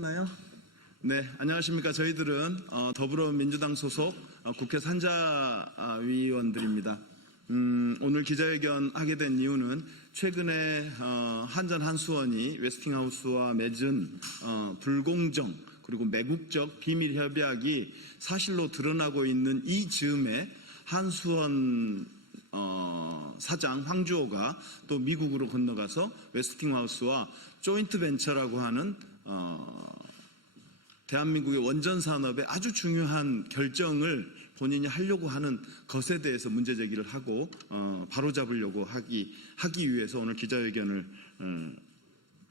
나요? 네, 안녕하십니까. 저희들은 더불어민주당 소속 국회 산자위원들입니다. 오늘 기자회견 하게 된 이유는 최근에 한전 한수원이 웨스팅하우스와 맺은 불공정 그리고 매국적 비밀 협약이 사실로 드러나고 있는 이 즈음에 한수원 사장 황주호가 또 미국으로 건너가서 웨스팅하우스와 조인트 벤처라고 하는 대한민국의 원전 산업에 아주 중요한 결정을 본인이 하려고 하는 것에 대해서 문제 제기를 하고 바로잡으려고 하기 위해서 오늘 기자회견을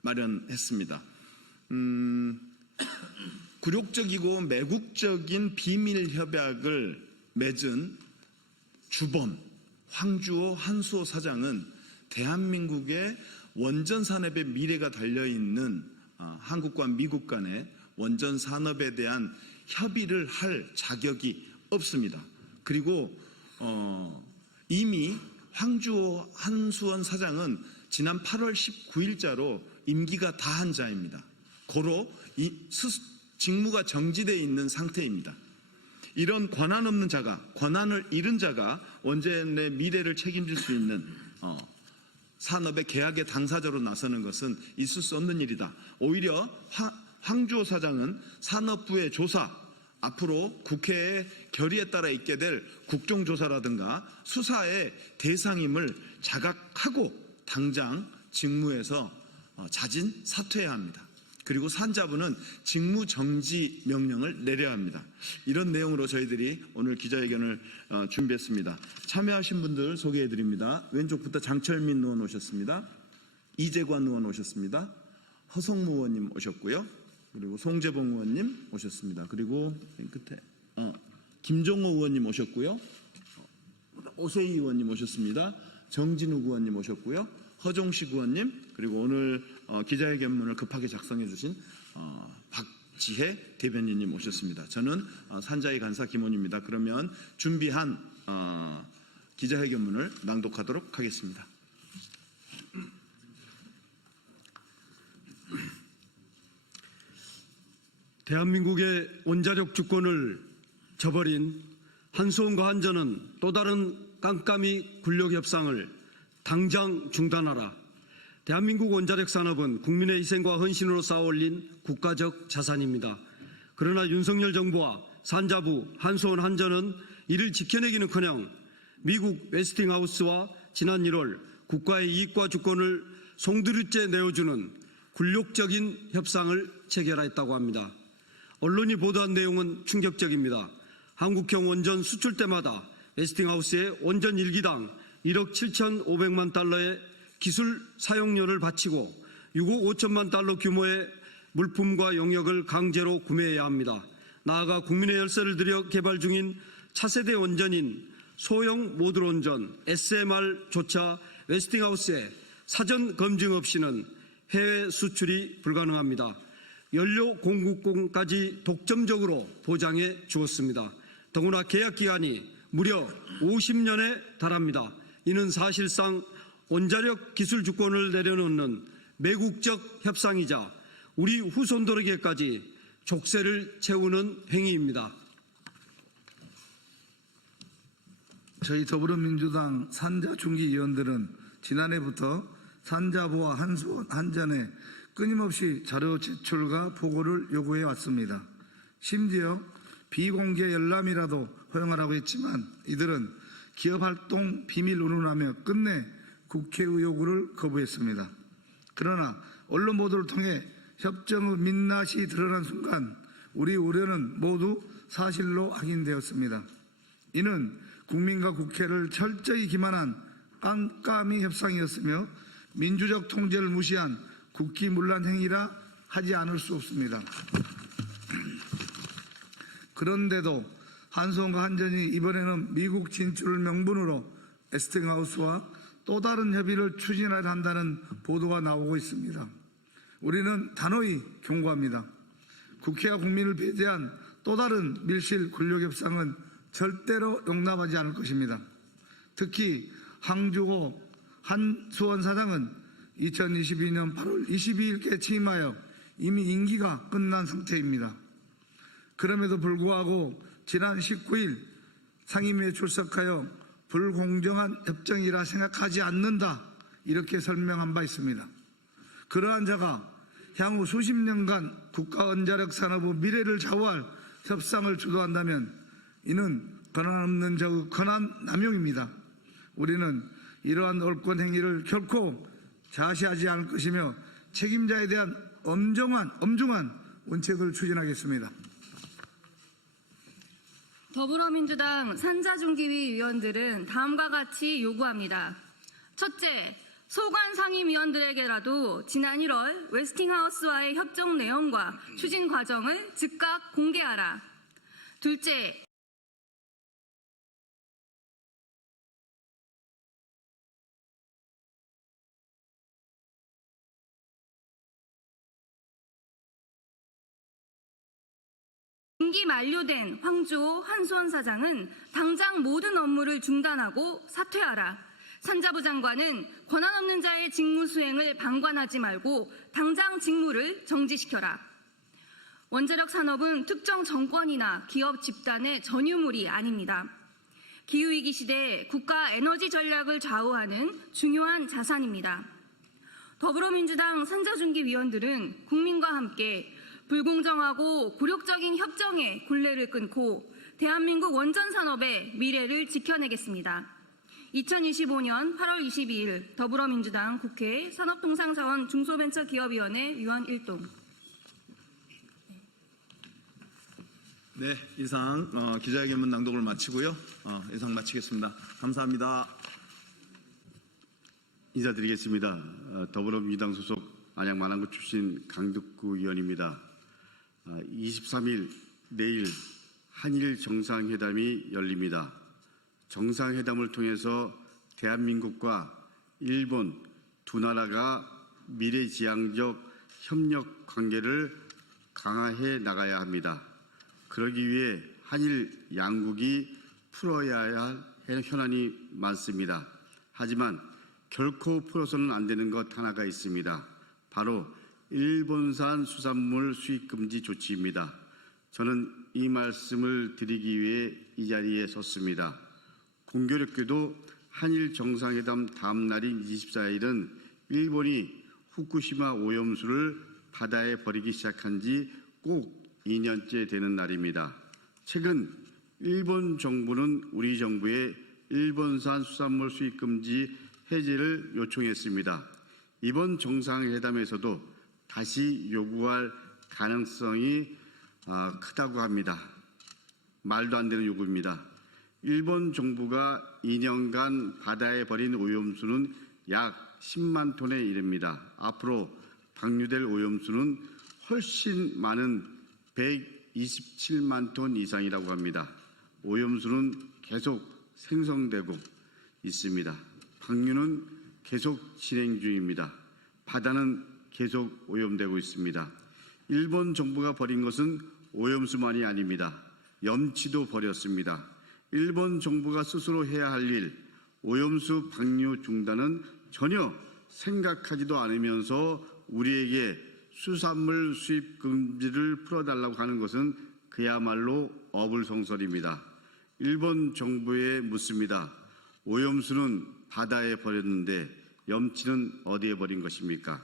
마련했습니다. 굴욕적이고 매국적인 비밀 협약을 맺은 주범 황주호 한수호 사장은 대한민국의 원전 산업의 미래가 달려있는 한국과 미국 간의 원전 산업에 대한 협의를 할 자격이 없습니다. 그리고 이미 황주호 한수원 사장은 지난 8월 19일자로 임기가 다한 자입니다. 고로 직무가 정지되어 있는 상태입니다. 이런 권한 없는 자가, 권한을 잃은 자가 원전의 미래를 책임질 수 있는 산업의 계약의 당사자로 나서는 것은 있을 수 없는 일이다. 오히려 황주호 사장은 산업부의 조사, 앞으로 국회의 결의에 따라 있게 될 국정조사라든가 수사의 대상임을 자각하고 당장 직무에서 자진 사퇴해야 합니다. 그리고 산자부는 직무정지 명령을 내려야 합니다. 이런 내용으로 저희들이 오늘 기자회견을 준비했습니다. 참여하신 분들 소개해드립니다. 왼쪽부터 장철민 의원 오셨습니다. 이재관 의원 오셨습니다. 허성무 의원님 오셨고요. 그리고 송재봉 의원님 오셨습니다. 그리고 맨 끝에 김종호 의원님 오셨고요. 오세희 의원님 오셨습니다. 정진욱 의원님 오셨고요. 허종식 의원님, 그리고 오늘 기자회견문을 급하게 작성해 주신 박지혜 대변인님 오셨습니다. 저는 산자위 간사 김원입니다. 그러면 준비한 기자회견문을 낭독하도록 하겠습니다. 대한민국의 원자력 주권을 저버린 한수원과 한전은 또 다른 깜깜이 굴욕 협상을 당장 중단하라. 대한민국 원자력 산업은 국민의 희생과 헌신으로 쌓아올린 국가적 자산입니다. 그러나 윤석열 정부와 산자부, 한수원, 한전은 이를 지켜내기는커녕 미국 웨스팅하우스와 지난 1월 국가의 이익과 주권을 송두리째 내어주는 굴욕적인 협상을 체결했다고 합니다. 언론이 보도한 내용은 충격적입니다. 한국형 원전 수출 때마다 웨스팅하우스에 원전 1기당 1억 7,500만 달러의 기술 사용료를 바치고 6억 5천만 달러 규모의 물품과 용역을 강제로 구매해야 합니다. 나아가 국민의 열쇠를 들여 개발 중인 차세대 원전인 소형 모듈 원전 SMR조차 웨스팅하우스에 사전 검증 없이는 해외 수출이 불가능합니다. 연료 공급권까지 독점적으로 보장해 주었습니다. 더구나 계약 기간이 무려 50년에 달합니다. 이는 사실상 원자력 기술 주권을 내려놓는 매국적 협상이자 우리 후손들에게까지 족쇄를 채우는 행위입니다. 저희 더불어민주당 산자중기위원들은 지난해부터 산자부와 한수원, 한전에 끊임없이 자료 제출과 보고를 요구해 왔습니다. 심지어 비공개 열람이라도 허용하라고 했지만 이들은 기업활동 비밀 운운하며 끝내 국회의 요구를 거부했습니다. 그러나 언론 보도를 통해 협정의 민낯이 드러난 순간 우리 우려는 모두 사실로 확인되었습니다. 이는 국민과 국회를 철저히 기만한 깜깜이 협상이었으며 민주적 통제를 무시한 국기문란 행위라 하지 않을 수 없습니다. 그런데도 한수원과 한전이 이번에는 미국 진출을 명분으로 웨스팅하우스와 또 다른 협의를 추진하려 한다는 보도가 나오고 있습니다. 우리는 단호히 경고합니다. 국회와 국민을 배제한 또 다른 밀실 굴욕 협상은 절대로 용납하지 않을 것입니다. 특히 황주호 한수원 사장은 2022년 8월 22일께 취임하여 이미 임기가 끝난 상태입니다. 그럼에도 불구하고 지난 19일 상임위에 출석하여 불공정한 협정이라 생각하지 않는다 이렇게 설명한 바 있습니다. 그러한 자가 향후 수십 년간 국가원자력 산업의 미래를 좌우할 협상을 주도한다면 이는 권한 없는 자의 권한 남용입니다. 우리는 이러한 옳은 행위를 결코 자시하지 않을 것이며 책임자에 대한 엄중한 원칙을 추진하겠습니다. 더불어민주당 산자중기위 위원들은 다음과 같이 요구합니다. 첫째, 소관 상임위원들에게라도 지난 1월 웨스팅하우스와의 협정 내용과 추진 과정을 즉각 공개하라. 둘째, 임기 만료된 황주호 한수원 사장은 당장 모든 업무를 중단하고 사퇴하라. 산자부 장관은 권한 없는 자의 직무 수행을 방관하지 말고 당장 직무를 정지시켜라. 원자력 산업은 특정 정권이나 기업 집단의 전유물이 아닙니다. 기후위기 시대에 국가 에너지 전략을 좌우하는 중요한 자산입니다. 더불어민주당 산자중기 위원들은 국민과 함께 불공정하고 굴욕적인 협정의 굴레를 끊고 대한민국 원전 산업의 미래를 지켜내겠습니다. 2025년 8월 22일 더불어민주당 국회 산업통상자원 중소벤처기업위원회 위원 1동. 네, 이상 기자회견문 낭독을 마치고요. 이상 마치겠습니다. 감사합니다. 인사드리겠습니다. 더불어민주당 소속 안양 만안구 출신 강덕구 의원입니다. 23일 내일 한일 정상회담이 열립니다. 정상회담을 통해서 대한민국과 일본 두 나라가 미래지향적 협력 관계를 강화해 나가야 합니다. 그러기 위해 한일 양국이 풀어야 할 현안이 많습니다. 하지만 결코 풀어서는 안 되는 것 하나가 있습니다. 바로 일본산 수산물 수입 금지 조치입니다. 저는 이 말씀을 드리기 위해 이 자리에 섰습니다. 공교롭게도 한일 정상회담 다음 날인 24일은 일본이 후쿠시마 오염수를 바다에 버리기 시작한 지 꼭 2년째 되는 날입니다. 최근 일본 정부는 우리 정부에 일본산 수산물 수입 금지 해제를 요청했습니다. 이번 정상회담에서도 다시 요구할 가능성이 크다고 합니다. 말도 안 되는 요구입니다. 일본 정부가 2년간 바다에 버린 오염수는 약 10만 톤에 이릅니다. 앞으로 방류될 오염수는 훨씬 많은 127만 톤 이상이라고 합니다. 오염수는 계속 생성되고 있습니다. 방류는 계속 진행 중입니다. 바다는 계속 오염되고 있습니다. 일본 정부가 버린 것은 오염수만이 아닙니다. 염치도 버렸습니다. 일본 정부가 스스로 해야 할 일, 오염수 방류 중단은 전혀 생각하지도 않으면서 우리에게 수산물 수입 금지를 풀어달라고 하는 것은 그야말로 어불성설입니다. 일본 정부에 묻습니다. 오염수는 바다에 버렸는데 염치는 어디에 버린 것입니까?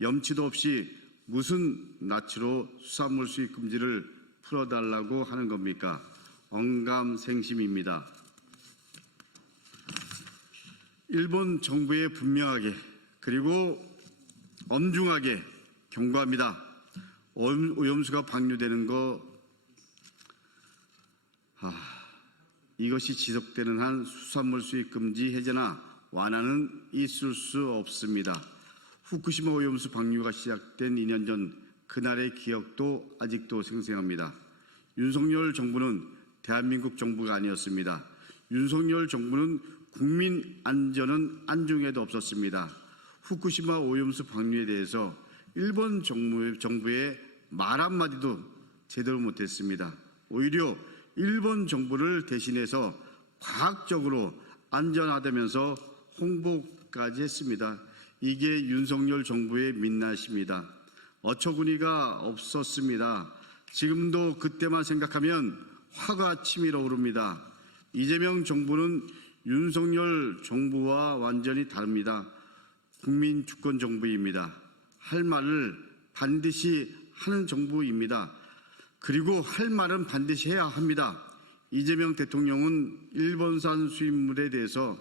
염치도 없이 무슨 낯으로 수산물 수입 금지를 풀어달라고 하는 겁니까? 언감생심입니다. 일본 정부에 분명하게 그리고 엄중하게 경고합니다. 오염수가 방류되는 이것이 지속되는 한 수산물 수입 금지 해제나 완화는 있을 수 없습니다. 후쿠시마 오염수 방류가 시작된 2년 전 그날의 기억도 아직도 생생합니다. 윤석열 정부는 대한민국 정부가 아니었습니다. 윤석열 정부는 국민 안전은 안중에도 없었습니다. 후쿠시마 오염수 방류에 대해서 일본 정부의 말 한마디도 제대로 못했습니다. 오히려 일본 정부를 대신해서 과학적으로 안전하다면서 홍보까지 했습니다. 이게 윤석열 정부의 민낯입니다. 어처구니가 없었습니다. 지금도 그때만 생각하면 화가 치밀어 오릅니다. 이재명 정부는 윤석열 정부와 완전히 다릅니다. 국민 주권 정부입니다. 할 말을 반드시 하는 정부입니다. 그리고 할 말은 반드시 해야 합니다. 이재명 대통령은 일본산 수입물에 대해서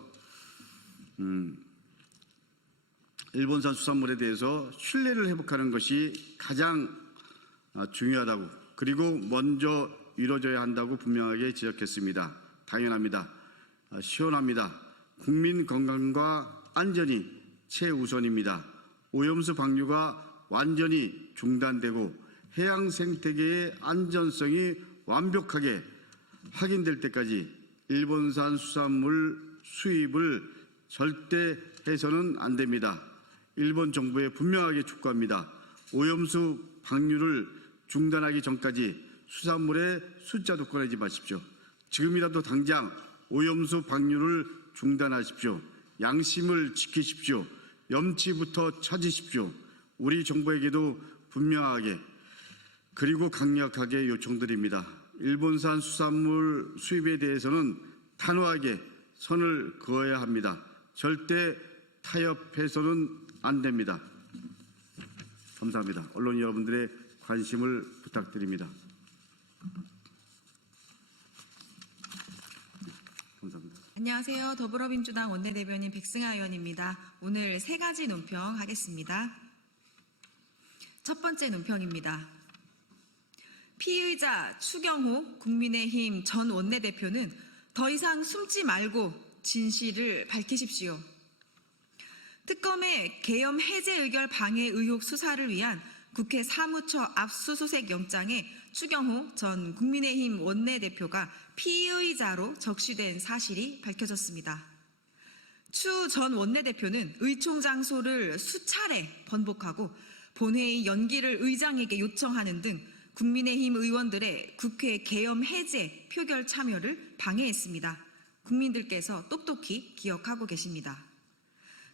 일본산 수산물에 대해서 신뢰를 회복하는 것이 가장 중요하다고, 그리고 먼저 이루어져야 한다고 분명하게 지적했습니다. 당연합니다. 시원합니다. 국민 건강과 안전이 최우선입니다. 오염수 방류가 완전히 중단되고 해양 생태계의 안전성이 완벽하게 확인될 때까지 일본산 수산물 수입을 절대 해서는 안 됩니다. 일본 정부에 분명하게 촉구합니다. 오염수 방류를 중단하기 전까지 수산물의 숫자도 꺼내지 마십시오. 지금이라도 당장 오염수 방류를 중단하십시오. 양심을 지키십시오. 염치부터 찾으십시오. 우리 정부에게도 분명하게 그리고 강력하게 요청드립니다. 일본산 수산물 수입에 대해서는 단호하게 선을 그어야 합니다. 절대 타협해서는 안 됩니다. 감사합니다. 언론 여러분들의 관심을 부탁드립니다. 감사합니다. 안녕하세요. 더불어민주당 원내대변인 백승아 의원입니다. 오늘 3가지 논평 하겠습니다. 첫 번째 논평입니다. 피의자 추경호 국민의힘 전 원내대표는 더 이상 숨지 말고 진실을 밝히십시오. 특검의 계엄 해제 의결 방해 의혹 수사를 위한 국회 사무처 압수수색 영장에 추경호 전 국민의힘 원내대표가 피의자로 적시된 사실이 밝혀졌습니다. 추 전 원내대표는 의총 장소를 수차례 번복하고 본회의 연기를 의장에게 요청하는 등 국민의힘 의원들의 국회 계엄 해제 표결 참여를 방해했습니다. 국민들께서 똑똑히 기억하고 계십니다.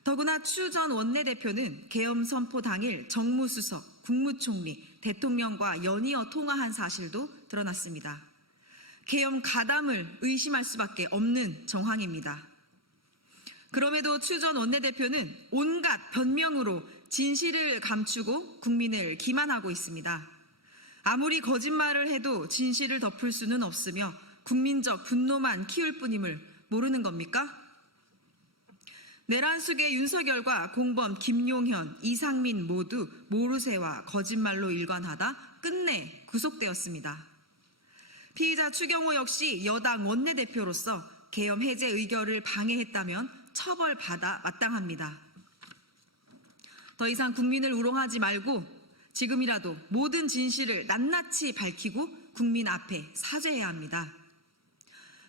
더구나 추 전 원내대표는 계엄 선포 당일 정무수석, 국무총리, 대통령과 연이어 통화한 사실도 드러났습니다. 계엄 가담을 의심할 수밖에 없는 정황입니다. 그럼에도 추 전 원내대표는 온갖 변명으로 진실을 감추고 국민을 기만하고 있습니다. 아무리 거짓말을 해도 진실을 덮을 수는 없으며 국민적 분노만 키울 뿐임을 모르는 겁니까? 내란 속의 윤석열과 공범 김용현, 이상민 모두 모르쇠와 거짓말로 일관하다 끝내 구속되었습니다. 피의자 추경호 역시 여당 원내대표로서 계엄 해제 의결을 방해했다면 처벌받아 마땅합니다. 더 이상 국민을 우롱하지 말고 지금이라도 모든 진실을 낱낱이 밝히고 국민 앞에 사죄해야 합니다.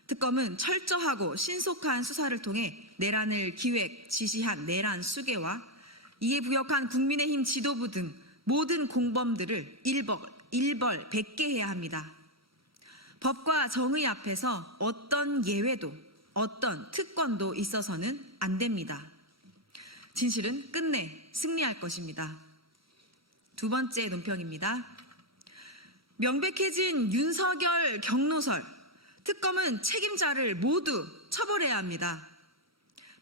특검은 철저하고 신속한 수사를 통해 내란을 기획, 지시한 내란 수괴와 이에 부역한 국민의힘 지도부 등 모든 공범들을 일벌백계해야 합니다. 법과 정의 앞에서 어떤 예외도 어떤 특권도 있어서는 안 됩니다. 진실은 끝내 승리할 것입니다. 두 번째 논평입니다. 명백해진 윤석열 경로설, 특검은 책임자를 모두 처벌해야 합니다.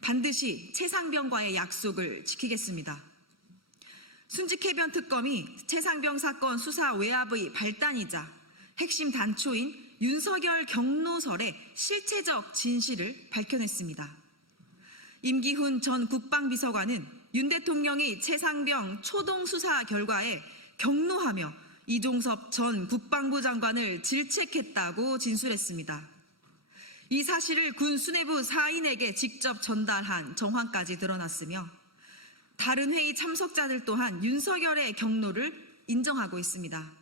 반드시 최상병과의 약속을 지키겠습니다. 순직해변 특검이 최상병 사건 수사 외압의 발단이자 핵심 단초인 윤석열 경로설의 실체적 진실을 밝혀냈습니다. 임기훈 전 국방비서관은 윤 대통령이 최상병 초동 수사 결과에 경로하며 이종섭 전 국방부 장관을 질책했다고 진술했습니다. 이 사실을 군 수뇌부 사인에게 직접 전달한 정황까지 드러났으며 다른 회의 참석자들 또한 윤석열의 경로를 인정하고 있습니다.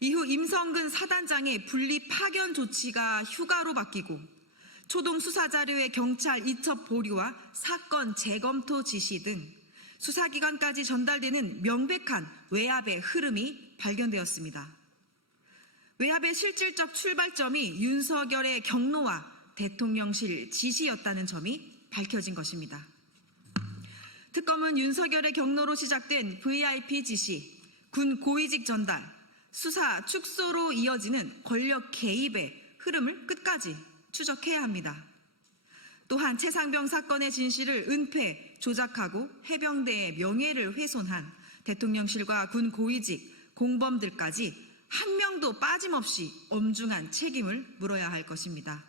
이후 임성근 사단장의 분리 파견 조치가 휴가로 바뀌고 초동 수사 자료의 경찰 이첩 보류와 사건 재검토 지시 등 수사기관까지 전달되는 명백한 외압의 흐름이 발견되었습니다. 외압의 실질적 출발점이 윤석열의 경로와 대통령실 지시였다는 점이 밝혀진 것입니다. 특검은 윤석열의 경로로 시작된 VIP 지시, 군 고위직 전달, 수사 축소로 이어지는 권력 개입의 흐름을 끝까지 추적해야 합니다. 또한 최상병 사건의 진실을 은폐, 조작하고 해병대의 명예를 훼손한 대통령실과 군 고위직, 공범들까지 한 명도 빠짐없이 엄중한 책임을 물어야 할 것입니다.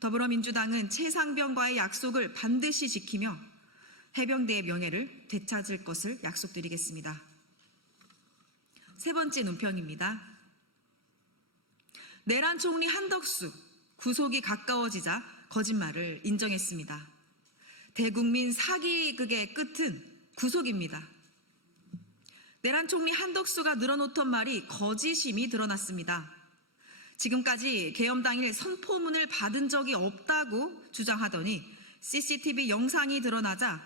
더불어민주당은 최상병과의 약속을 반드시 지키며 해병대의 명예를 되찾을 것을 약속드리겠습니다. 세 번째 논평입니다. 내란 총리 한덕수 구속이 가까워지자 거짓말을 인정했습니다. 대국민 사기극의 끝은 구속입니다. 내란 총리 한덕수가 늘어놓던 말이 거짓임이 드러났습니다. 지금까지 계엄 당일 선포문을 받은 적이 없다고 주장하더니 CCTV 영상이 드러나자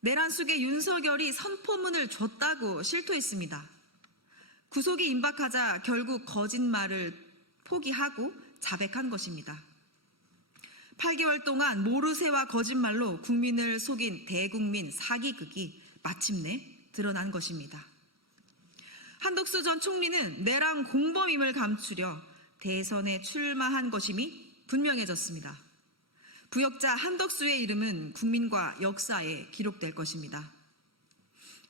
내란 속의 윤석열이 선포문을 줬다고 실토했습니다. 구속이 임박하자 결국 거짓말을 포기하고 자백한 것입니다. 8개월 동안 모르쇠와 거짓말로 국민을 속인 대국민 사기극이 마침내 드러난 것입니다. 한덕수 전 총리는 내란 공범임을 감추려 대선에 출마한 것임이 분명해졌습니다. 부역자 한덕수의 이름은 국민과 역사에 기록될 것입니다.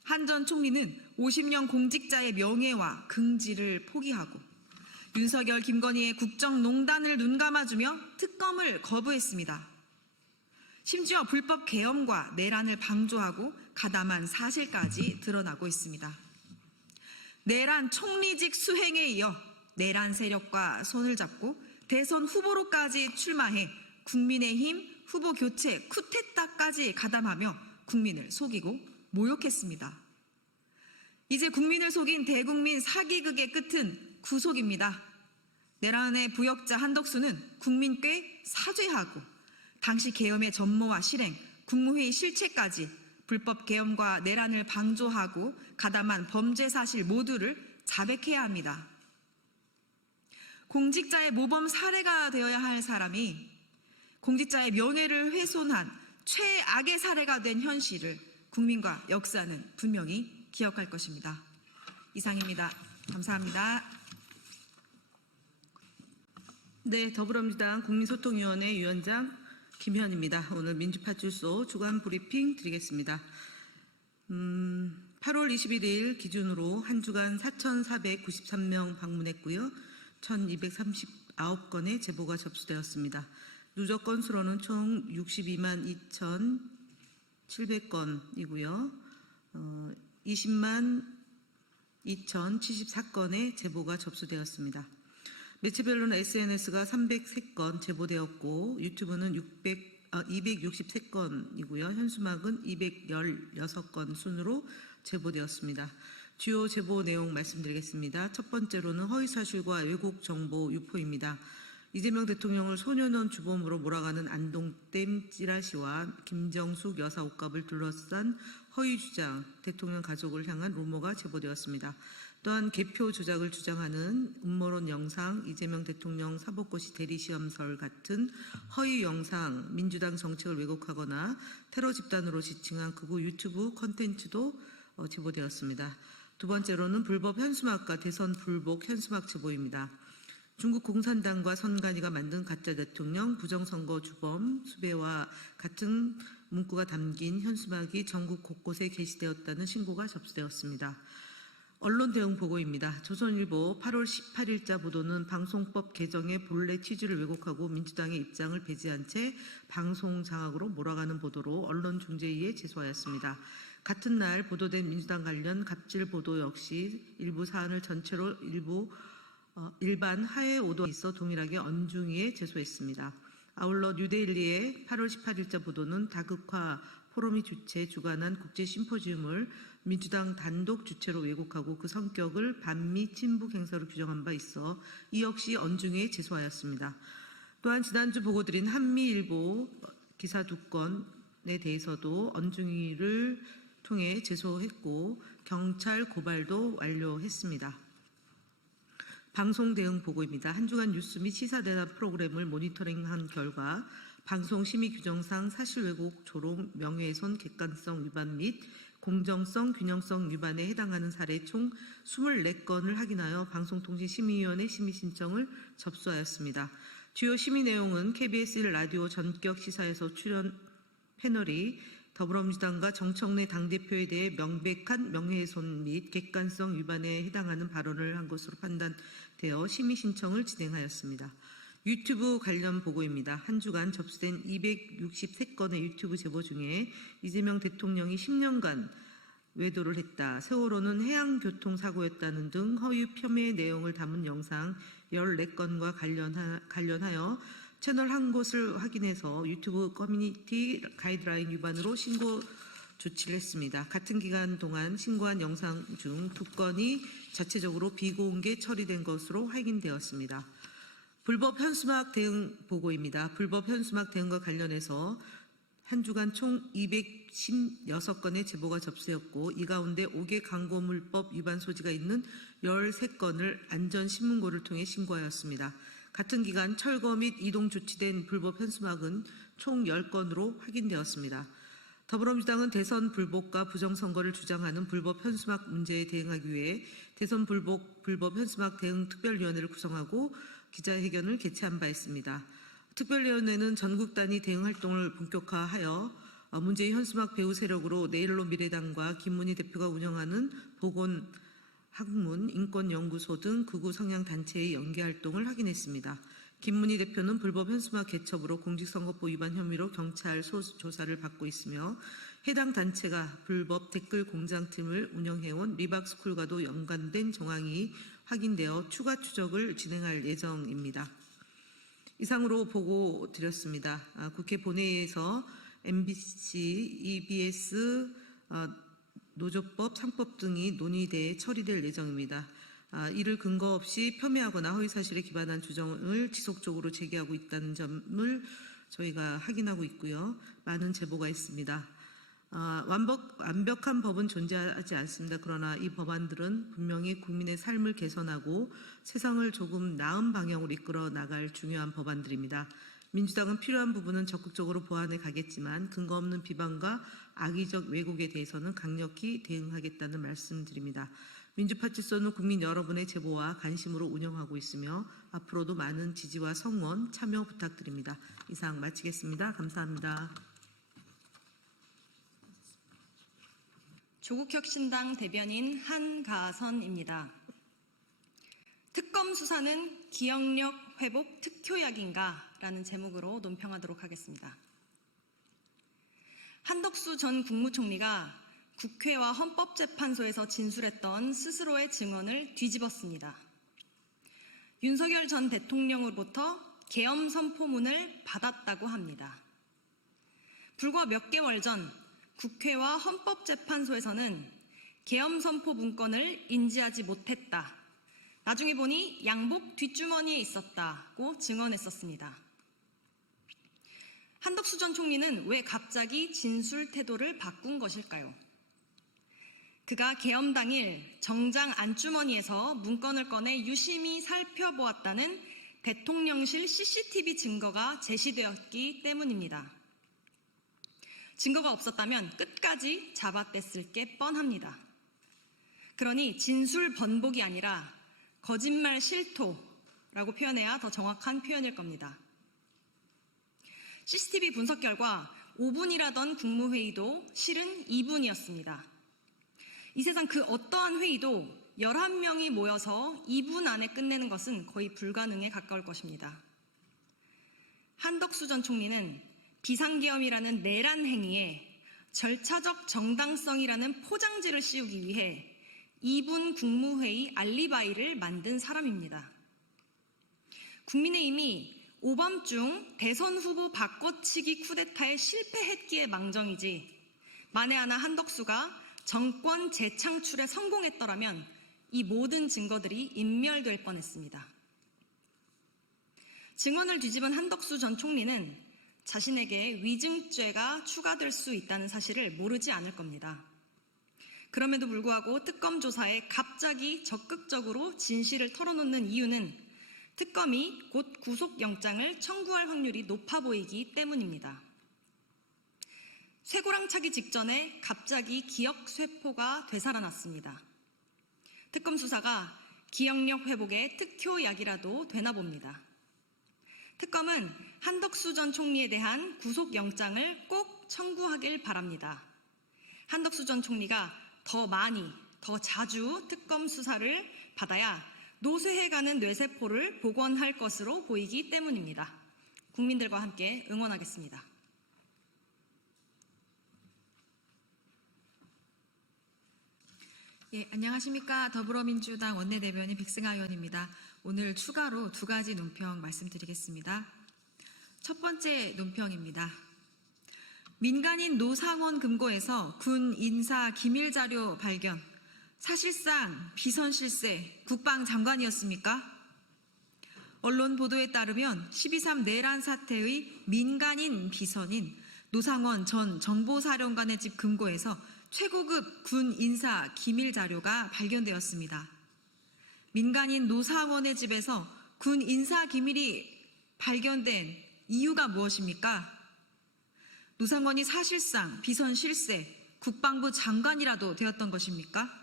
한 전 총리는 50년 공직자의 명예와 긍지를 포기하고 윤석열, 김건희의 국정농단을 눈감아주며 특검을 거부했습니다. 심지어 불법 계엄과 내란을 방조하고 가담한 사실까지 드러나고 있습니다. 내란 총리직 수행에 이어 내란 세력과 손을 잡고 대선 후보로까지 출마해 국민의힘 후보 교체 쿠데타까지 가담하며 국민을 속이고 모욕했습니다. 이제 국민을 속인 대국민 사기극의 끝은 구속입니다. 내란의 부역자 한덕수는 국민께 사죄하고 당시 계엄의 전모와 실행, 국무회의 실체까지 불법 계엄과 내란을 방조하고 가담한 범죄 사실 모두를 자백해야 합니다. 공직자의 모범 사례가 되어야 할 사람이 공직자의 명예를 훼손한 최악의 사례가 된 현실을 국민과 역사는 분명히 기억할 것입니다. 이상입니다. 감사합니다. 네, 더불어민주당 국민소통위원회 위원장 김현입니다. 오늘 민주파출소 주간 브리핑 드리겠습니다. 8월 21일 기준으로 한 주간 4,493명 방문했고요. 1,239건의 제보가 접수되었습니다. 누적 건수로는 총 62만 2,700건이고요. 20만 2,074건의 제보가 접수되었습니다. 매체별로는 SNS가 303건 제보되었고 유튜브는 263건이고요. 현수막은 216건 순으로 제보되었습니다. 주요 제보 내용 말씀드리겠습니다. 첫 번째로는 허위사실과 왜곡 정보 유포입니다. 이재명 대통령을 소년원 주범으로 몰아가는 안동댐 찌라시와 김정숙 여사 옷값을 둘러싼 허위 주장, 대통령 가족을 향한 루머가 제보되었습니다. 또한 개표 조작을 주장하는 음모론 영상, 이재명 대통령 사법고시 대리시험설 같은 허위 영상, 민주당 정책을 왜곡하거나 테러 집단으로 지칭한 극우 유튜브 콘텐츠도 제보되었습니다. 두 번째로는 불법 현수막과 대선 불복 현수막 제보입니다. 중국 공산당과 선관위가 만든 가짜 대통령, 부정선거 주범, 수배와 같은 문구가 담긴 현수막이 전국 곳곳에 게시되었다는 신고가 접수되었습니다. 언론 대응 보고입니다. 조선일보 8월 18일자 보도는 방송법 개정의 본래 취지를 왜곡하고 민주당의 입장을 배제한 채 방송 장악으로 몰아가는 보도로 언론중재위에 제소하였습니다. 같은 날 보도된 민주당 관련 갑질 보도 역시 일부 사안을 전체로 일반 하해 오도에 있어 동일하게 언중위에 제소했습니다. 아울러 뉴데일리의 8월 18일자 보도는 다극화 포럼이 주관한 국제심포지움을 민주당 단독 주체로 왜곡하고 그 성격을 반미 친북 행사로 규정한 바 있어 이 역시 언중위에 제소하였습니다. 또한 지난주 보고드린 한미일보 기사 2건에 대해서도 언중위를 통해 제소했고 경찰 고발도 완료했습니다. 방송 대응 보고입니다. 한 주간 뉴스 및 시사 대담 프로그램을 모니터링한 결과 방송심의규정상 사실 왜곡, 조롱, 명예훼손, 객관성 위반 및 공정성, 균형성 위반에 해당하는 사례 총 24건을 확인하여 방송통신심의위원회 심의 신청을 접수하였습니다. 주요 심의 내용은 KBS 1라디오 전격 시사에서 출연 패널이 더불어민주당과 정청래 당대표에 대해 명백한 명예훼손 및 객관성 위반에 해당하는 발언을 한 것으로 판단되어 심의 신청을 진행하였습니다. 유튜브 관련 보고입니다. 한 주간 접수된 263건의 유튜브 제보 중에 이재명 대통령이 10년간 외도를 했다, 세월호는 해양교통사고였다는 등 허위 폄훼 내용을 담은 영상 14건과 관련하여 채널 한 곳을 확인해서 유튜브 커뮤니티 가이드라인 위반으로 신고 조치를 했습니다. 같은 기간 동안 신고한 영상 중 2건이 자체적으로 비공개 처리된 것으로 확인되었습니다. 불법 현수막 대응 보고입니다. 불법 현수막 대응과 관련해서 한 주간 총 256건의 제보가 접수되었고, 이 가운데 5개 광고물법 위반 소지가 있는 13건을 안전신문고를 통해 신고하였습니다. 같은 기간 철거 및 이동 조치된 불법 현수막은 총 10건으로 확인되었습니다. 더불어민주당은 대선 불복과 부정선거를 주장하는 불법 현수막 문제에 대응하기 위해 대선 불복 불법 현수막 대응 특별위원회를 구성하고 기자회견을 개최한 바 있습니다. 특별위원회는 전국 단위 대응 활동을 본격화하여 문재인 현수막 배후 세력으로 내일로 미래당과 김문희 대표가 운영하는 보건, 학문, 인권연구소 등 극우 성향 단체의 연계 활동을 확인했습니다. 김문희 대표는 불법 현수막 개첩으로 공직선거법 위반 혐의로 경찰 조사를 받고 있으며, 해당 단체가 불법 댓글 공장팀을 운영해온 리박스쿨과도 연관된 정황이 확인되어 추가 추적을 진행할 예정입니다. 이상으로 보고 드렸습니다. 국회 본회의에서 MBC, EBS, 노조법, 상법 등이 논의돼 처리될 예정입니다. 이를 근거 없이 폄훼하거나 허위사실에 기반한 주장을 지속적으로 제기하고 있다는 점을 저희가 확인하고 있고요. 많은 제보가 있습니다. 완벽한 법은 존재하지 않습니다. 그러나 이 법안들은 분명히 국민의 삶을 개선하고 세상을 조금 나은 방향으로 이끌어 나갈 중요한 법안들입니다. 민주당은 필요한 부분은 적극적으로 보완해 가겠지만 근거 없는 비방과 악의적 왜곡에 대해서는 강력히 대응하겠다는 말씀드립니다. 민주파출소는 국민 여러분의 제보와 관심으로 운영하고 있으며 앞으로도 많은 지지와 성원, 참여 부탁드립니다. 이상 마치겠습니다. 감사합니다. 조국혁신당 대변인 한가선입니다. 특검 수사는 기억력 회복 특효약인가? 라는 제목으로 논평하도록 하겠습니다. 한덕수 전 국무총리가 국회와 헌법재판소에서 진술했던 스스로의 증언을 뒤집었습니다. 윤석열 전 대통령으로부터 계엄 선포문을 받았다고 합니다. 불과 몇 개월 전 국회와 헌법재판소에서는 계엄 선포 문건을 인지하지 못했다, 나중에 보니 양복 뒷주머니에 있었다고 증언했었습니다. 한덕수 전 총리는 왜 갑자기 진술 태도를 바꾼 것일까요? 그가 계엄 당일 정장 안주머니에서 문건을 꺼내 유심히 살펴보았다는 대통령실 CCTV 증거가 제시되었기 때문입니다. 증거가 없었다면 끝까지 잡아댔을 게 뻔합니다. 그러니 진술 번복이 아니라 거짓말 실토라고 표현해야 더 정확한 표현일 겁니다. CCTV 분석 결과 5분이라던 국무회의도 실은 2분이었습니다. 이 세상 그 어떠한 회의도 11명이 모여서 2분 안에 끝내는 것은 거의 불가능에 가까울 것입니다. 한덕수 전 총리는 비상계엄이라는 내란 행위에 절차적 정당성이라는 포장지를 씌우기 위해 2분 국무회의 알리바이를 만든 사람입니다. 국민의힘이 오밤중 대선 후보 바꿔치기 쿠데타에 실패했기에 망정이지, 만에 하나 한덕수가 정권 재창출에 성공했더라면 이 모든 증거들이 인멸될 뻔했습니다. 증언을 뒤집은 한덕수 전 총리는 자신에게 위증죄가 추가될 수 있다는 사실을 모르지 않을 겁니다. 그럼에도 불구하고 특검 조사에 갑자기 적극적으로 진실을 털어놓는 이유는 특검이 곧 구속영장을 청구할 확률이 높아 보이기 때문입니다. 쇠고랑 차기 직전에 갑자기 기억쇠포가 되살아났습니다. 특검 수사가 기억력 회복의 특효약이라도 되나 봅니다. 특검은 한덕수 전 총리에 대한 구속영장을 꼭 청구하길 바랍니다. 한덕수 전 총리가 더 많이, 더 자주 특검 수사를 받아야 노쇠해가는 뇌세포를 복원할 것으로 보이기 때문입니다. 국민들과 함께 응원하겠습니다. 예, 안녕하십니까. 더불어민주당 원내대변인 백승하 의원입니다. 오늘 추가로 2가지 논평 말씀드리겠습니다. 첫 번째 논평입니다. 민간인 노상원 금고에서 군 인사 기밀 자료 발견. 사실상 비선실세 국방장관이었습니까? 언론 보도에 따르면 12.3 내란 사태의 민간인 비선인 노상원 전 정보사령관의 집 금고에서 최고급 군 인사 기밀 자료가 발견되었습니다. 민간인 노상원의 집에서 군 인사 기밀이 발견된 이유가 무엇입니까? 노상원이 사실상 비선 실세, 국방부 장관이라도 되었던 것입니까?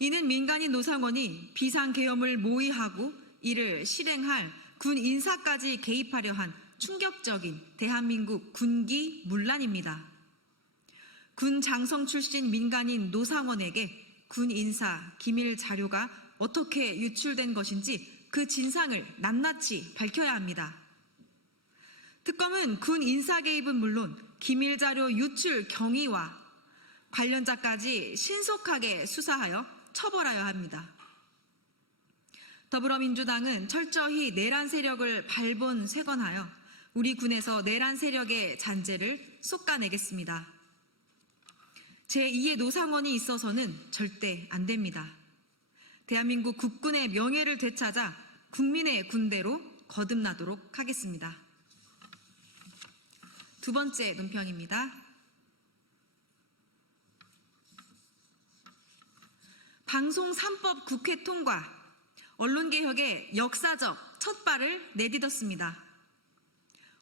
이는 민간인 노상원이 비상계엄을 모의하고 이를 실행할 군 인사까지 개입하려 한 충격적인 대한민국 군기 문란입니다. 군 장성 출신 민간인 노상원에게 군 인사 기밀 자료가 어떻게 유출된 것인지 그 진상을 낱낱이 밝혀야 합니다. 특검은 군 인사 개입은 물론 기밀 자료 유출 경위와 관련자까지 신속하게 수사하여 처벌하여야 합니다. 더불어민주당은 철저히 내란 세력을 발본색원하여 우리 군에서 내란 세력의 잔재를 솎아내겠습니다. 제2의 노상원이 있어서는 절대 안 됩니다. 대한민국 국군의 명예를 되찾아 국민의 군대로 거듭나도록 하겠습니다. 두 번째 논평입니다. 방송 3법 국회 통과, 언론개혁의 역사적 첫 발을 내딛었습니다.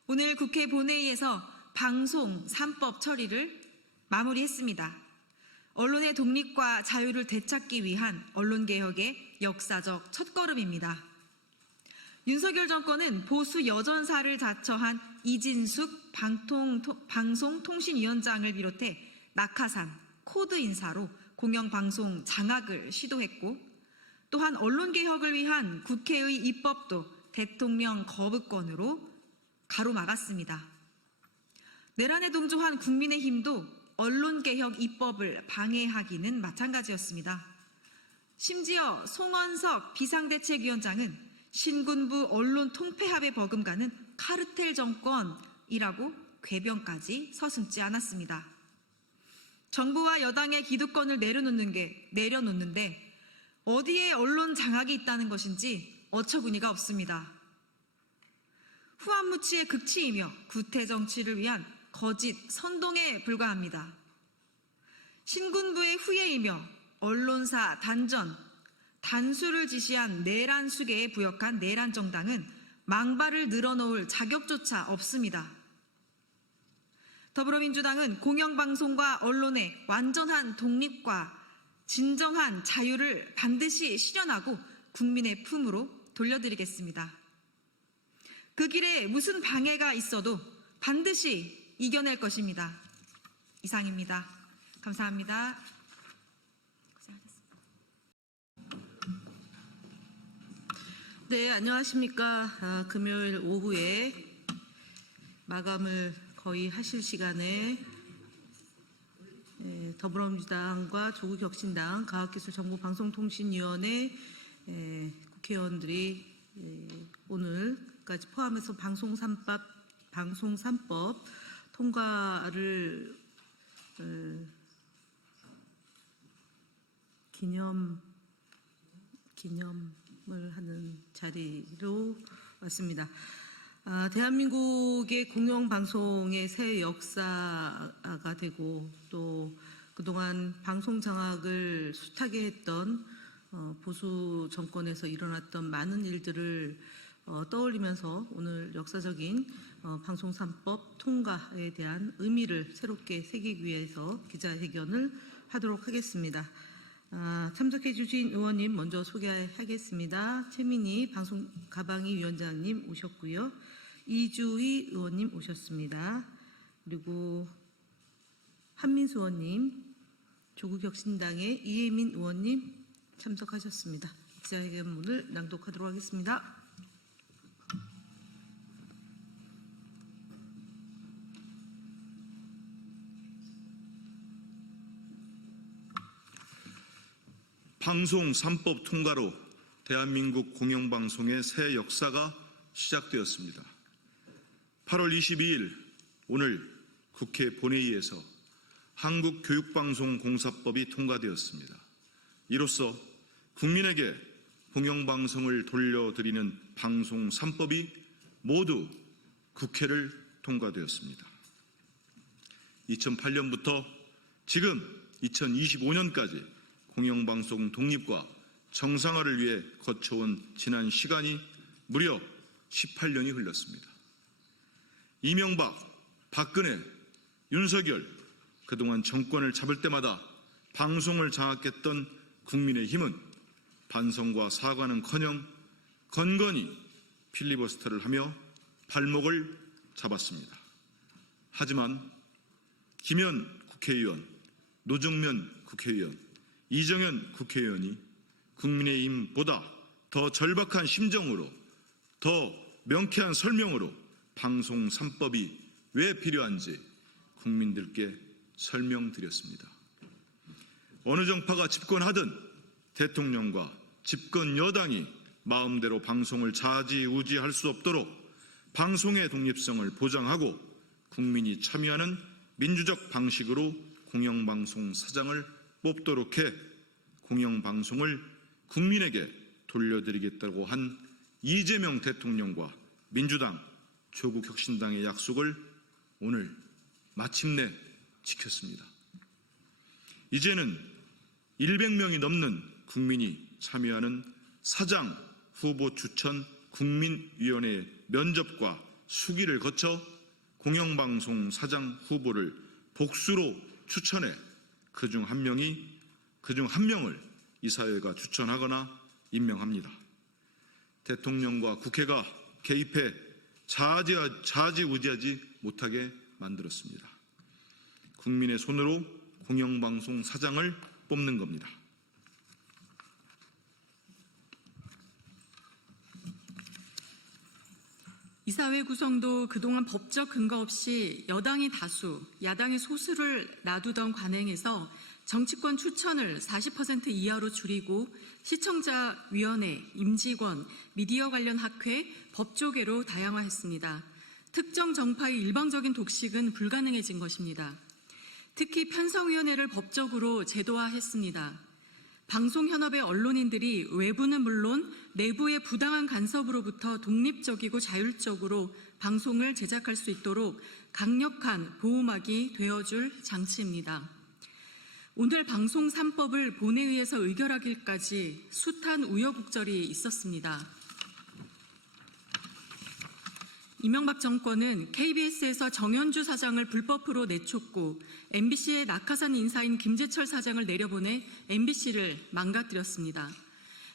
오늘 국회 본회의에서 방송 3법 처리를 마무리했습니다. 언론의 독립과 자유를 되찾기 위한 언론개혁의 역사적 첫걸음입니다. 윤석열 정권은 보수 여전사를 자처한 이진숙 방송통신위원장을 비롯해 낙하산, 코드 인사로 공영방송 장악을 시도했고, 또한 언론개혁을 위한 국회의 입법도 대통령 거부권으로 가로막았습니다. 내란에 동조한 국민의힘도 언론개혁 입법을 방해하기는 마찬가지였습니다. 심지어 송원석 비상대책위원장은 신군부 언론 통폐합에 버금가는 카르텔 정권이라고 궤변까지 서슴지 않았습니다. 정부와 여당의 기득권을 내려놓는데 어디에 언론 장악이 있다는 것인지 어처구니가 없습니다. 후한무치의 극치이며 구태 정치를 위한 거짓 선동에 불과합니다. 신군부의 후예이며 언론사 단전, 단수를 지시한 내란 수계에 부역한 내란 정당은 망발을 늘어놓을 자격조차 없습니다. 더불어민주당은 공영방송과 언론의 완전한 독립과 진정한 자유를 반드시 실현하고 국민의 품으로 돌려드리겠습니다. 그 길에 무슨 방해가 있어도 반드시 이겨낼 것입니다. 이상입니다. 감사합니다. 네, 안녕하십니까. 금요일 오후에 마감을 거의 하실 시간에 더불어민주당과 조국혁신당 과학기술정보방송통신위원회 국회의원들이 오늘까지 포함해서 방송 3법 통과를 기념을 하는 자리로 왔습니다. 대한민국의 공영방송의 새 역사가 되고 또 그동안 방송 장악을 숱하게 했던 보수 정권에서 일어났던 많은 일들을 떠올리면서 오늘 역사적인 방송 3법 통과에 대한 의미를 새롭게 새기기 위해서 기자회견을 하도록 하겠습니다. 참석해 주신 의원님 먼저 소개하겠습니다. 최민희 방송 가방위 위원장님 오셨고요. 이주희 의원님 오셨습니다. 그리고 한민수 의원님, 조국혁신당의 이혜민 의원님 참석하셨습니다. 기자회견문을 낭독하도록 하겠습니다. 방송 3법 통과로 대한민국 공영방송의 새 역사가 시작되었습니다. 8월 22일 오늘 국회 본회의에서 한국교육방송공사법이 통과되었습니다. 이로써 국민에게 공영방송을 돌려드리는 방송 3법이 모두 국회를 통과되었습니다. 2008년부터 지금 2025년까지 공영방송 독립과 정상화를 위해 거쳐온 지난 시간이 무려 18년이 흘렀습니다. 이명박, 박근혜, 윤석열 그동안 정권을 잡을 때마다 방송을 장악했던 국민의힘은 반성과 사과는커녕 건건히 필리버스터를 하며 발목을 잡았습니다. 하지만 김현 국회의원, 노정면 국회의원, 이정현 국회의원이 국민의힘보다 더 절박한 심정으로 더 명쾌한 설명으로 방송 3법이 왜 필요한지 국민들께 설명드렸습니다. 어느 정파가 집권하든 대통령과 집권 여당이 마음대로 방송을 좌지우지할 수 없도록 방송의 독립성을 보장하고 국민이 참여하는 민주적 방식으로 공영방송 사장을 뽑도록 해 공영방송을 국민에게 돌려드리겠다고 한 이재명 대통령과 민주당, 조국혁신당의 약속을 오늘 마침내 지켰습니다. 이제는 100명이 넘는 국민이 참여하는 사장 후보 추천 국민위원회 면접과 수기를 거쳐 공영방송 사장 후보를 복수로 추천해 그중 한 명을 이사회가 추천하거나 임명합니다. 대통령과 국회가 개입해 좌지우지하지 못하게 만들었습니다. 국민의 손으로 공영방송 사장을 뽑는 겁니다. 이사회 구성도 그동안 법적 근거 없이 여당이 다수, 야당이 소수를 놔두던 관행에서 정치권 추천을 40% 이하로 줄이고 시청자위원회, 임직원, 미디어 관련 학회, 법조계로 다양화했습니다. 특정 정파의 일방적인 독식은 불가능해진 것입니다. 특히 편성위원회를 법적으로 제도화했습니다. 방송현업의 언론인들이 외부는 물론 내부의 부당한 간섭으로부터 독립적이고 자율적으로 방송을 제작할 수 있도록 강력한 보호막이 되어줄 장치입니다. 오늘 방송 3법을 본회의에서 의결하기까지 숱한 우여곡절이 있었습니다. 이명박 정권은 KBS에서 정현주 사장을 불법으로 내쫓고 MBC의 낙하산 인사인 김재철 사장을 내려보내 MBC를 망가뜨렸습니다.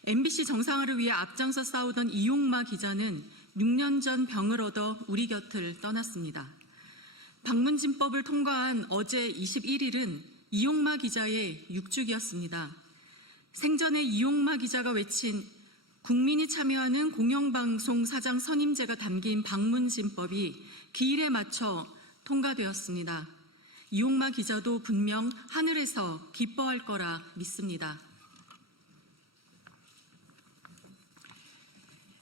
MBC 정상화를 위해 앞장서 싸우던 이용마 기자는 6년 전 병을 얻어 우리 곁을 떠났습니다. 방문진법을 통과한 어제 21일은 이용마 기자의 6주기였습니다. 생전에 이용마 기자가 외친 국민이 참여하는 공영방송 사장 선임제가 담긴 방문진법이 기일에 맞춰 통과되었습니다. 이용마 기자도 분명 하늘에서 기뻐할 거라 믿습니다.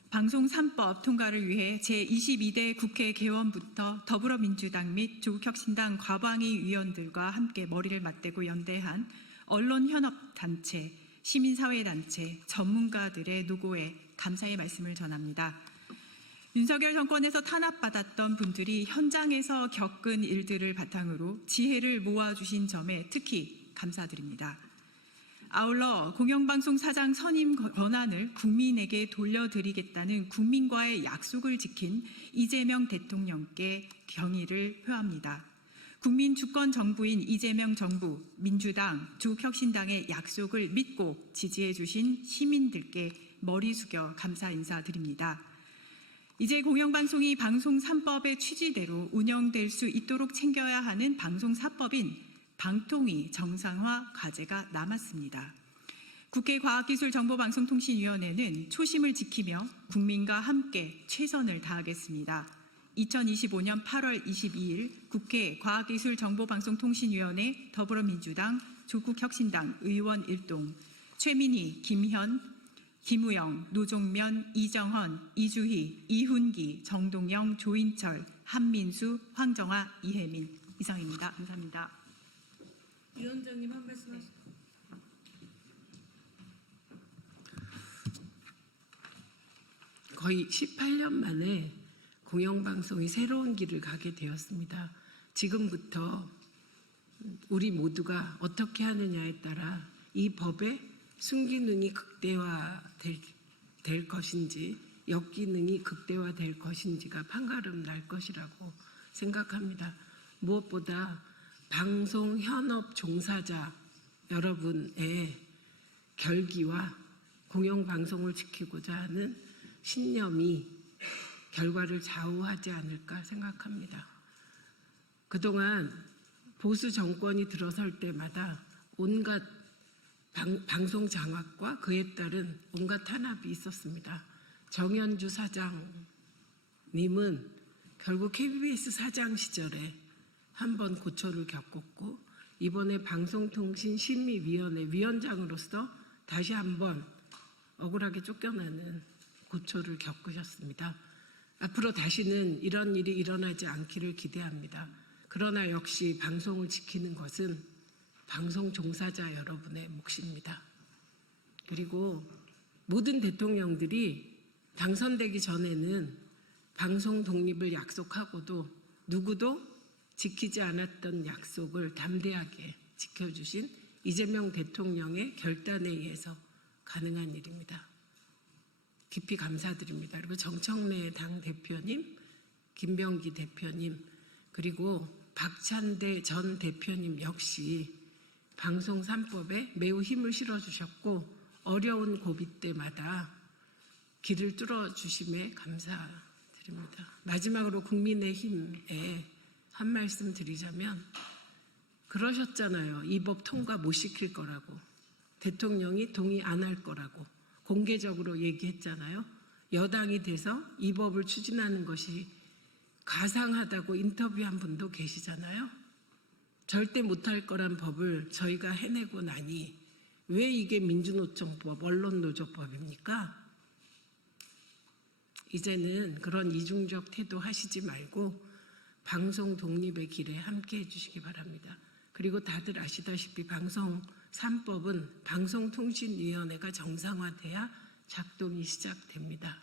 방송 3법 통과를 위해 제22대 국회 개원부터 더불어민주당 및 조국혁신당 과방위 위원들과 함께 머리를 맞대고 연대한 언론현업단체, 시민사회단체, 전문가들의 노고에 감사의 말씀을 전합니다. 윤석열 정권에서 탄압받았던 분들이 현장에서 겪은 일들을 바탕으로 지혜를 모아주신 점에 특히 감사드립니다. 아울러 공영방송 사장 선임 권한을 국민에게 돌려드리겠다는 국민과의 약속을 지킨 이재명 대통령께 경의를 표합니다. 국민 주권 정부인 이재명 정부, 민주당, 조국혁신당의 약속을 믿고 지지해 주신 시민들께 머리 숙여 감사 인사드립니다. 이제 공영방송이 방송 3법의 취지대로 운영될 수 있도록 챙겨야 하는 방송사법인 방통위 정상화 과제가 남았습니다. 국회 과학기술정보방송통신위원회는 초심을 지키며 국민과 함께 최선을 다하겠습니다. 2025년 8월 22일 국회 과학기술정보방송통신위원회 더불어민주당 조국혁신당 의원 일동 최민희, 김현, 김우영, 노종면, 이정헌, 이주희, 이훈기, 정동영, 조인철, 한민수, 황정아, 이혜민 이상입니다. 감사합니다. 위원장님 한 말씀 하시죠. 거의 18년 만에 공영방송이 새로운 길을 가게 되었습니다. 지금부터 우리 모두가 어떻게 하느냐에 따라 이 법의 순기능이 극대화될 것인지 역기능이 극대화될 것인지가 판가름 날 것이라고 생각합니다. 무엇보다 방송 현업 종사자 여러분의 결기와 공영방송을 지키고자 하는 신념이 결과를 좌우하지 않을까 생각합니다. 그동안 보수 정권이 들어설 때마다 온갖 방송 장악과 그에 따른 온갖 탄압이 있었습니다. 정현주 사장님은 결국 KBS 사장 시절에 한번 고초를 겪었고 이번에 방송통신심의위원회 위원장으로서 다시 한번 억울하게 쫓겨나는 고초를 겪으셨습니다. 앞으로 다시는 이런 일이 일어나지 않기를 기대합니다. 그러나 역시 방송을 지키는 것은 방송 종사자 여러분의 몫입니다. 그리고 모든 대통령들이 당선되기 전에는 방송 독립을 약속하고도 누구도 지키지 않았던 약속을 담대하게 지켜주신 이재명 대통령의 결단에 의해서 가능한 일입니다. 깊이 감사드립니다. 그리고 정청래 당대표님, 김병기 대표님, 그리고 박찬대 전 대표님 역시 방송 3법에 매우 힘을 실어주셨고 어려운 고비 때마다 길을 뚫어주심에 감사드립니다. 마지막으로 국민의힘에 한 말씀 드리자면 그러셨잖아요. 이 법 통과 못 시킬 거라고. 대통령이 동의 안 할 거라고. 공개적으로 얘기했잖아요. 여당이 돼서 이 법을 추진하는 것이 가상하다고 인터뷰한 분도 계시잖아요. 절대 못할 거란 법을 저희가 해내고 나니 왜 이게 민주노총법, 언론노조법입니까? 이제는 그런 이중적 태도 하시지 말고 방송 독립의 길에 함께 해주시기 바랍니다. 그리고 다들 아시다시피 방송 3법은 방송통신위원회가 정상화돼야 작동이 시작됩니다.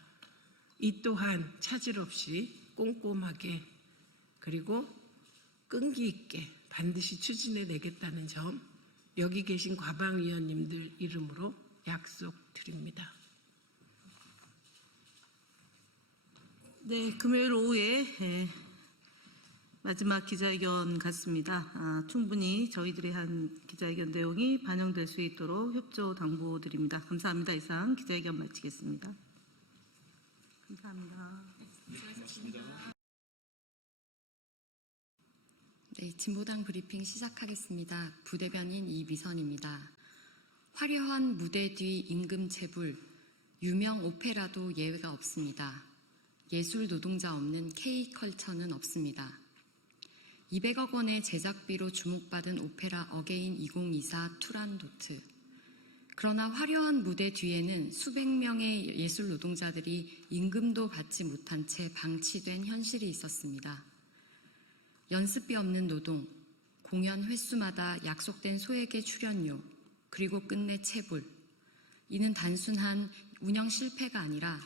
이 또한 차질 없이 꼼꼼하게 그리고 끈기 있게 반드시 추진해내겠다는 점 여기 계신 과방위원님들 이름으로 약속드립니다. 네, 금요일 오후에 마지막 기자회견 같습니다. 충분히 저희들이 한 기자회견 내용이 반영될 수 있도록 협조 당부드립니다. 감사합니다. 이상 기자회견 마치겠습니다. 감사합니다. 네, 진보당 브리핑 시작하겠습니다. 부대변인 이미선입니다. 화려한 무대 뒤 임금 체불, 유명 오페라도 예외가 없습니다. 예술 노동자 없는 K컬처는 없습니다. 200억 원의 제작비로 주목받은 오페라 어게인 2024 투란도트. 그러나 화려한 무대 뒤에는 수백 명의 예술 노동자들이 임금도 받지 못한 채 방치된 현실이 있었습니다. 연습비 없는 노동, 공연 횟수마다 약속된 소액의 출연료, 그리고 끝내 체불. 이는 단순한 운영 실패가 아니라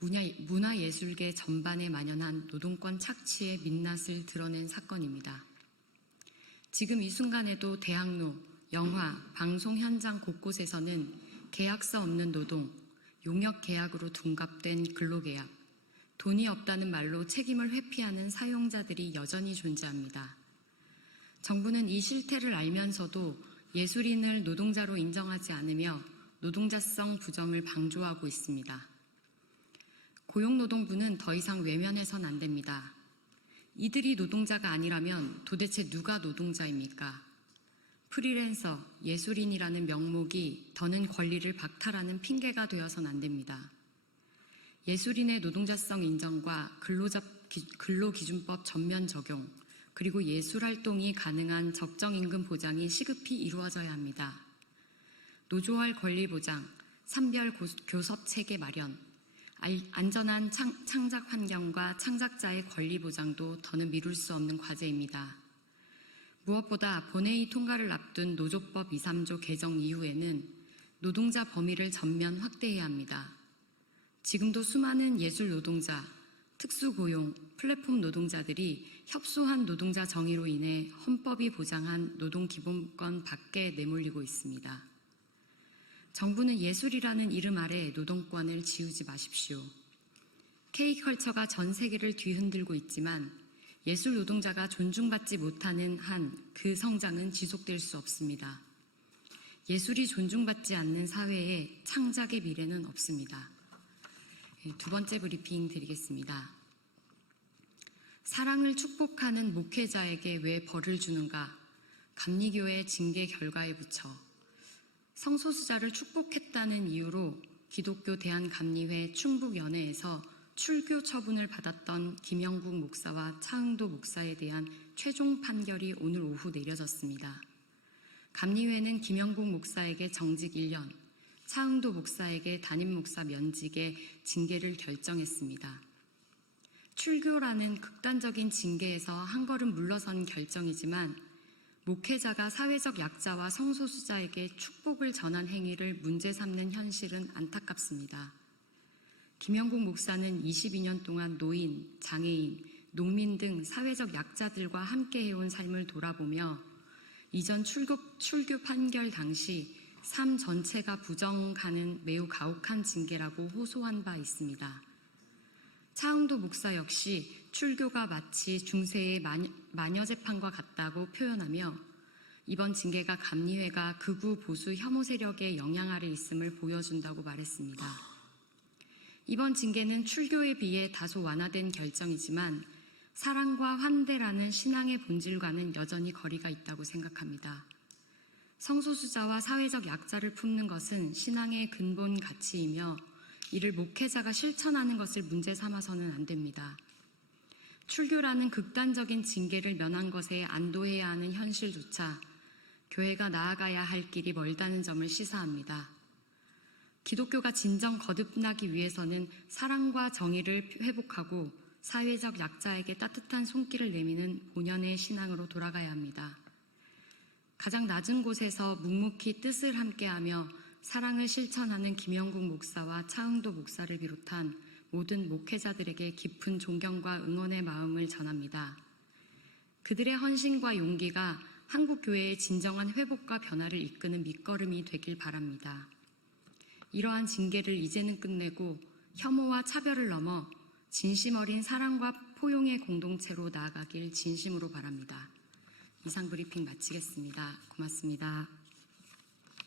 문화예술계 전반에 만연한 노동권 착취의 민낯을 드러낸 사건입니다. 지금 이 순간에도 대학로, 영화, 방송 현장 곳곳에서는 계약서 없는 노동, 용역 계약으로 둔갑된 근로계약, 돈이 없다는 말로 책임을 회피하는 사용자들이 여전히 존재합니다. 정부는 이 실태를 알면서도 예술인을 노동자로 인정하지 않으며 노동자성 부정을 방조하고 있습니다. 고용노동부는 더 이상 외면해선 안 됩니다. 이들이 노동자가 아니라면 도대체 누가 노동자입니까? 프리랜서, 예술인이라는 명목이 더는 권리를 박탈하는 핑계가 되어선 안 됩니다. 예술인의 노동자성 인정과 근로기준법 전면 적용, 그리고 예술활동이 가능한 적정임금 보장이 시급히 이루어져야 합니다. 노조할 권리 보장, 산별 교섭 체계 마련, 안전한 창작 환경과 창작자의 권리 보장도 더는 미룰 수 없는 과제입니다. 무엇보다 본회의 통과를 앞둔 노조법 2, 3조 개정 이후에는 노동자 범위를 전면 확대해야 합니다. 지금도 수많은 예술 노동자, 특수고용, 플랫폼 노동자들이 협소한 노동자 정의로 인해 헌법이 보장한 노동기본권 밖에 내몰리고 있습니다. 정부는 예술이라는 이름 아래 노동권을 지우지 마십시오. K컬처가 전 세계를 뒤흔들고 있지만 예술 노동자가 존중받지 못하는 한 그 성장은 지속될 수 없습니다. 예술이 존중받지 않는 사회에 창작의 미래는 없습니다. 두 번째 브리핑 드리겠습니다. 사랑을 축복하는 목회자에게 왜 벌을 주는가? 감리교회 징계 결과에 붙여 성소수자를 축복했다는 이유로 기독교 대한감리회 충북연회에서 출교 처분을 받았던 김영국 목사와 차흥도 목사에 대한 최종 판결이 오늘 오후 내려졌습니다. 감리회는 김영국 목사에게 정직 1년, 차흥도 목사에게 담임 목사 면직의 징계를 결정했습니다. 출교라는 극단적인 징계에서 한 걸음 물러선 결정이지만 목회자가 사회적 약자와 성소수자에게 축복을 전한 행위를 문제 삼는 현실은 안타깝습니다. 김영국 목사는 22년 동안 노인, 장애인, 농민 등 사회적 약자들과 함께 해온 삶을 돌아보며 이전 출교 판결 당시 삶 전체가 부정하는 매우 가혹한 징계라고 호소한 바 있습니다. 차흥도 목사 역시 출교가 마치 중세의 마녀 재판과 같다고 표현하며 이번 징계가 감리회가 극우 보수 혐오 세력의 영향 아래 있음을 보여준다고 말했습니다. 이번 징계는 출교에 비해 다소 완화된 결정이지만 사랑과 환대라는 신앙의 본질과는 여전히 거리가 있다고 생각합니다. 성소수자와 사회적 약자를 품는 것은 신앙의 근본 가치이며 이를 목회자가 실천하는 것을 문제 삼아서는 안 됩니다. 출교라는 극단적인 징계를 면한 것에 안도해야 하는 현실조차 교회가 나아가야 할 길이 멀다는 점을 시사합니다. 기독교가 진정 거듭나기 위해서는 사랑과 정의를 회복하고 사회적 약자에게 따뜻한 손길을 내미는 본연의 신앙으로 돌아가야 합니다. 가장 낮은 곳에서 묵묵히 뜻을 함께하며 사랑을 실천하는 김영국 목사와 차흥도 목사를 비롯한 모든 목회자들에게 깊은 존경과 응원의 마음을 전합니다. 그들의 헌신과 용기가 한국 교회의 진정한 회복과 변화를 이끄는 밑거름이 되길 바랍니다. 이러한 징계를 이제는 끝내고 혐오와 차별을 넘어 진심 어린 사랑과 포용의 공동체로 나아가길 진심으로 바랍니다. 이상 브리핑 마치겠습니다. 고맙습니다.